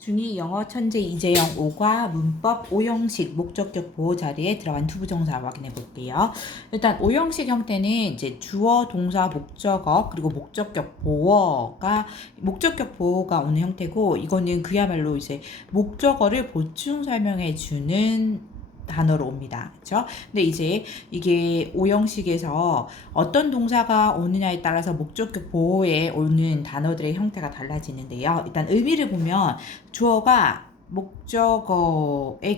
중2 영어 천재 이재영 5과 문법 오형식 목적격 보호 자리에 들어간 투부정사 확인해 볼게요. 일단 오형식 형태는 이제 주어, 동사, 목적어 그리고 목적격 보어가 목적격 보호가 오는 형태고 이거는 그야말로 이제 목적어를 보충 설명해 주는 단어로 옵니다. 그렇죠? 근데 이제 이게 오형식에서 어떤 동사가 오느냐에 따라서 목적격 보호에 오는 단어들의 형태가 달라지는데요. 일단 의미를 보면 주어가 목적어에게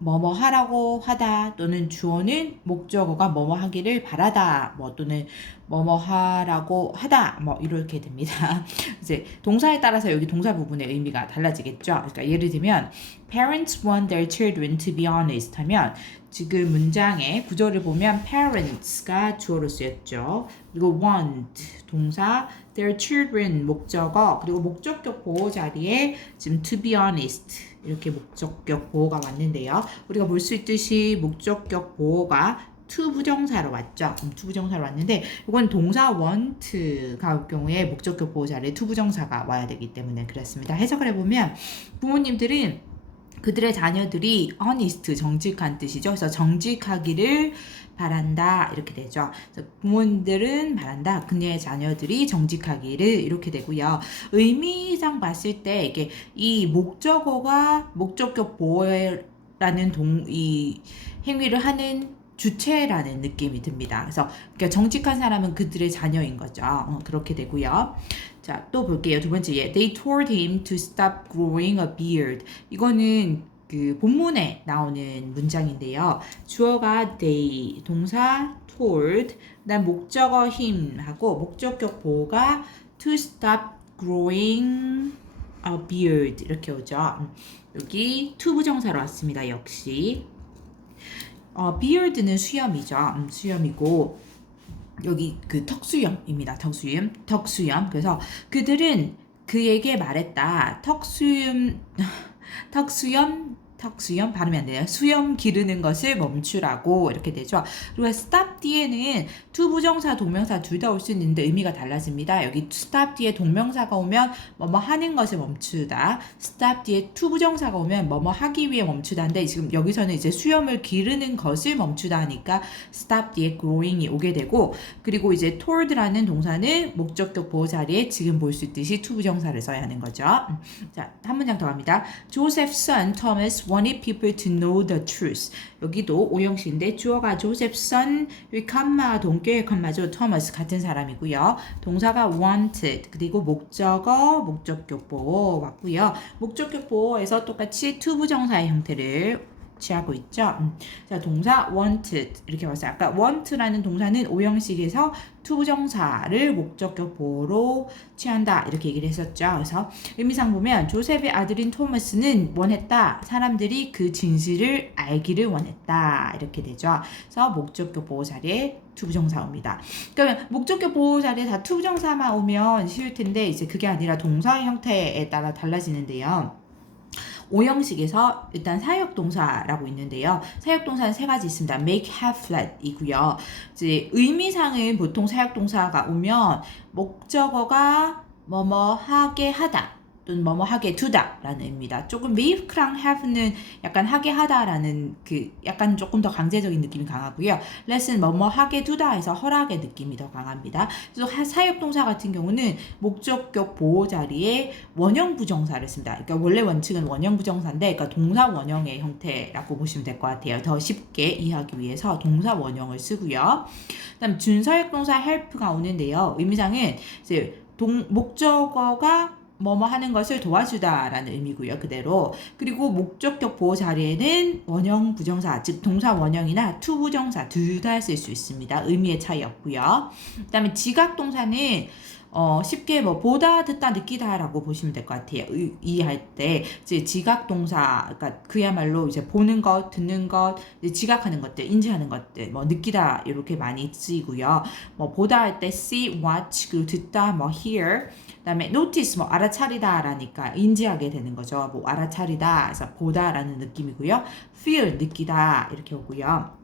뭐뭐 하라고 하다 또는 주어는 목적어가 뭐뭐 하기를 바라다 뭐 또는 뭐뭐 하라고 하다 뭐 이렇게 됩니다. 이제 동사에 따라서 여기 동사 부분의 의미가 달라지겠죠. 그러니까 예를 들면 parents want their children to be honest 하면 지금 문장의 구조를 보면 parents가 주어로 쓰였죠. 그리고 want 동사 their children 목적어 그리고 목적격 보호 자리에 지금 to be honest 이렇게 목적격 보호가 왔는데요. 우리가 볼 수 있듯이 목적격 보호가 to 부정사로 왔죠. 음, to 부정사로 왔는데 이건 동사 want가 올 경우에 목적격 보호 자리에 to 부정사가 와야 되기 때문에 그렇습니다. 해석을 해보면 부모님들은 그들의 자녀들이 honest 정직한 뜻이죠. 그래서 정직하기를 바란다 이렇게 되죠. 부모님들은 바란다. 그녀의 자녀들이 정직하기를 이렇게 되고요. 의미상 봤을 때 이게 이 목적어가 목적격 보호라는 동 이 행위를 하는 주체라는 느낌이 듭니다. 그래서 그러니까 정직한 사람은 그들의 자녀인 거죠. 어, 그렇게 되고요. 자, 또 볼게요. 두 번째, 예. They told him to stop growing a beard. 이거는 그 본문에 나오는 문장인데요. 주어가 they, 동사 told, 그다음 목적어 him하고 목적격 보호가 to stop growing a beard 이렇게 오죠. 음, 여기 to 부정사로 왔습니다. 역시. 어, beard는 수염이죠. 음, 수염이고 여기 그 턱수염입니다. 턱수염, 턱수염. 그래서 그들은 그에게 말했다. 턱수염, 턱수염, 턱 수염 발음이 안 돼요. 수염 기르는 것을 멈추라고 이렇게 되죠. 그리고 stop 뒤에는 to 부정사, 동명사 둘 다 올 수 있는데 의미가 달라집니다. 여기 stop 뒤에 동명사가 오면 뭐뭐 하는 것을 멈추다. stop 뒤에 to 부정사가 오면 뭐뭐 하기 위해 멈추다인데 지금 여기서는 이제 수염을 기르는 것을 멈추다 하니까 stop 뒤에 growing이 오게 되고 그리고 이제 told라는 동사는 목적격 보호 자리에 지금 볼 수 있듯이 to 부정사를 써야 하는 거죠. 음. 자, 한 문장 더 합니다. Joseph's son Thomas wanted people to know the truth. 여기도 오형식인데 주어가 son 여기 칸마 동격의 칸마죠. Thomas 같은 사람이고요. 동사가 wanted 그리고 목적어 목적격 보호 왔고요. 목적격 보호에서 똑같이 to 부정사의 형태를 취하고 있죠. 음. 자, 동사 wanted 이렇게 봤어요. 아까 want라는 동사는 오형식에서 to 부정사를 목적격 보호로 취한다 이렇게 얘기를 했었죠. 그래서 의미상 보면 조셉의 아들인 토마스는 원했다. 사람들이 그 진실을 알기를 원했다 이렇게 되죠. 그래서 목적격 보호 자리에 to 부정사 옵니다. 그러면 목적격 보호 자리에 다 to 부정사만 오면 쉬울 텐데 이제 그게 아니라 동사 형태에 따라 달라지는데요. 오형식에서 일단 사역동사라고 있는데요. 사역동사는 세 가지 있습니다. make, have, let 이고요. 이제 의미상은 보통 사역동사가 오면 목적어가 뭐뭐 하게 하다. 또는 뭐뭐 하게 두다라는 의미다. 조금 make랑 have는 약간 하게 하다라는 그 약간 조금 더 강제적인 느낌이 강하고요. let은 뭐뭐 하게 두다 해서 허락의 느낌이 더 강합니다. 그래서 하- 사역동사 같은 경우는 목적격 보호 자리에 원형 부정사를 씁니다. 그러니까 원래 원칙은 원형 부정사인데 그러니까 동사 원형의 형태라고 보시면 될 것 같아요. 더 쉽게 이해하기 위해서 동사 원형을 쓰고요. 그다음 준사역동사 help가 오는데요. 의미상은 이제 동, 목적어가 뭐뭐 하는 것을 도와주다라는 의미고요. 그대로. 그리고 목적격 보호 자리에는 원형 부정사, 즉 동사 원형이나 투 부정사 둘 다 쓸 수 있습니다. 의미의 차이 없고요. 그다음에 지각 동사는 어, 쉽게 뭐 보다 듣다 느끼다라고 보시면 될 것 같아요. 의- 이해할 때 이제 지각 동사, 그러니까 그야말로 이제 보는 것, 듣는 것, 이제 지각하는 것들, 인지하는 것들, 뭐 느끼다 이렇게 많이 쓰이고요. 뭐 보다 할 때 see, watch 그리고 듣다 뭐 hear 그다음에 notice 뭐 알아차리다라니까 인지하게 되는 거죠. 뭐 알아차리다 그래서 보다라는 느낌이고요. feel 느끼다 이렇게 오고요.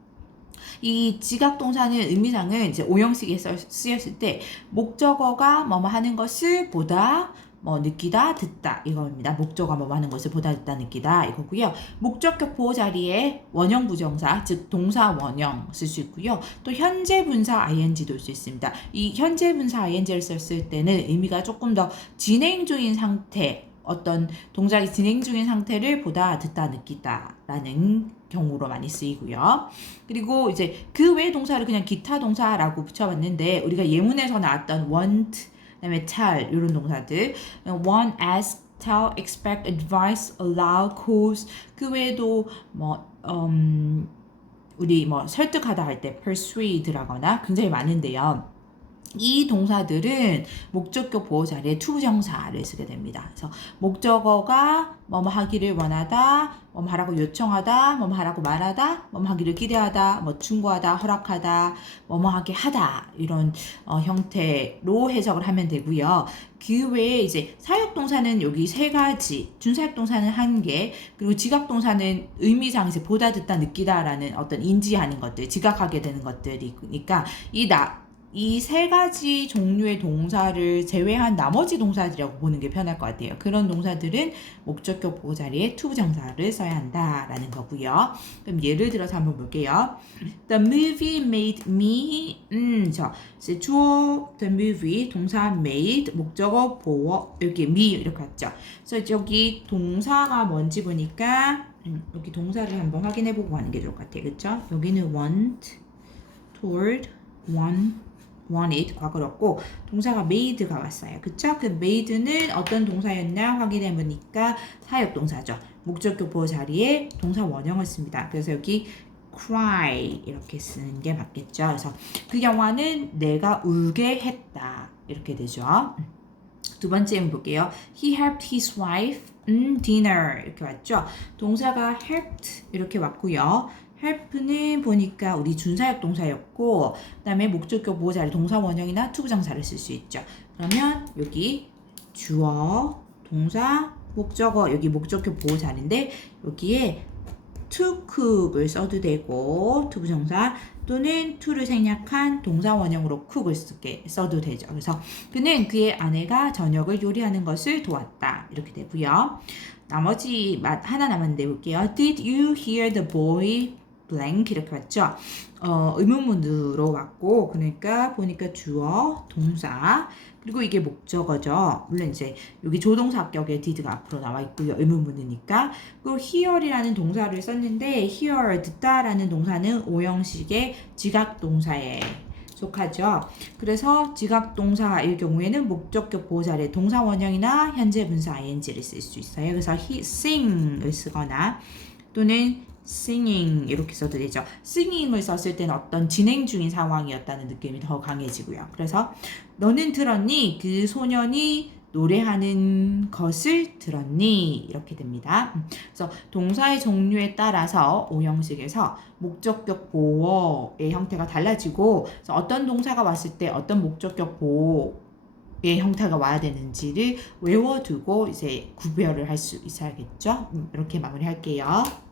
이 지각 동사는 의미상은 이제 오형식에 써- 쓰였을 때 목적어가 뭐뭐 하는 것을 보다 뭐 느끼다, 듣다 이겁니다. 목적어가 뭐 하는 것을 보다 듣다 느끼다 이거고요. 목적격 보호 자리에 원형 부정사 즉 동사 원형 쓸 수 있고요. 또 현재 분사 ing도 쓸 수 있습니다. 이 현재 분사 ing를 썼을 때는 의미가 조금 더 진행 중인 상태 어떤 동작이 진행 중인 상태를 보다 듣다 느끼다라는 경우로 많이 쓰이고요. 그리고 이제 그 외 동사를 그냥 기타 동사라고 붙여봤는데 우리가 예문에서 나왔던 want, 그다음에 tell 이런 동사들 want, ask, tell, expect, advise, allow, cause 그 외에도 뭐 음, 우리 뭐 설득하다 할 때 persuade라거나 굉장히 많은데요. 이 동사들은 목적격 보호 자리에 투부정사를 쓰게 됩니다. 그래서 목적어가 뭐뭐 하기를 원하다, 뭐뭐 하라고 요청하다, 뭐뭐 하라고 말하다, 뭐뭐 하기를 기대하다, 뭐 충고하다, 허락하다, 뭐뭐 하게 하다 이런 어, 형태로 해석을 하면 되고요. 그 외에 이제 사역 동사는 여기 세 가지, 준사역 동사는 한 개, 그리고 지각 동사는 의미상 이제 보다 듣다 느끼다라는 어떤 인지하는 것들, 지각하게 되는 것들이니까 이 나 이 세 가지 종류의 동사를 제외한 나머지 동사들이라고 보는 게 편할 것 같아요. 그런 동사들은 목적격 보호 자리에 투부정사를 써야 한다라는 거고요. 그럼 예를 들어서 한번 볼게요. The movie made me 음, 저 주어 the movie 동사 made 목적어 보호 여기 me 이렇게 왔죠. 그래서 여기 동사가 뭔지 보니까 음, 여기 동사를 한번 확인해 보고 하는 게 좋을 것 같아요. 그렇죠? 여기는 want, toward, want wanted 과거였고 동사가 made가 왔어요. 그쵸? 그 made는 어떤 동사였나 확인해 보니까 사역 동사죠. 목적격 보호 자리에 동사 원형을 씁니다. 그래서 여기 cry 이렇게 쓰는 게 맞겠죠. 그래서 그 영화는 내가 울게 했다 이렇게 되죠. 두 번째 문 볼게요. He helped his wife 음, dinner 이렇게 왔죠. 동사가 helped 이렇게 왔고요. Help는 보니까 우리 준사역 동사였고 그 다음에 목적격 보호 자리 동사 원형이나 투부정사를 쓸 수 있죠. 그러면 여기 주어, 동사, 목적어 여기 목적격 보호 자리인데 여기에 to cook을 써도 되고 투부정사 또는 to를 생략한 동사 원형으로 cook을 쓰게 써도 되죠. 그래서 그는 그의 아내가 저녁을 요리하는 것을 도왔다 이렇게 되고요. 나머지 맛 하나 남았는데 볼게요. Did you hear the boy blank 이렇게 왔죠. 어, 의문문으로 왔고 그러니까 보니까 주어, 동사 그리고 이게 목적어죠. 물론 이제 여기 조동사 합격에 did가 앞으로 나와 있고요. 의문문이니까. 그리고 hear이라는 동사를 썼는데 hear 듣다라는 동사는 오형식의 지각 동사에 속하죠. 그래서 지각 동사일 경우에는 목적격 보호자의 동사 원형이나 현재 분사 ing를 쓸 수 있어요. 그래서 he sing을 쓰거나 또는 singing 이렇게 써도 되죠. singing을 썼을 때는 어떤 진행 중인 상황이었다는 느낌이 더 강해지고요. 그래서 너는 들었니? 그 소년이 노래하는 것을 들었니? 이렇게 됩니다. 그래서 동사의 종류에 따라서 오형식에서 목적격 보어의 형태가 달라지고 어떤 동사가 왔을 때 어떤 목적격 보어의 형태가 와야 되는지를 외워두고 이제 구별을 할 수 있어야겠죠. 음, 이렇게 마무리할게요.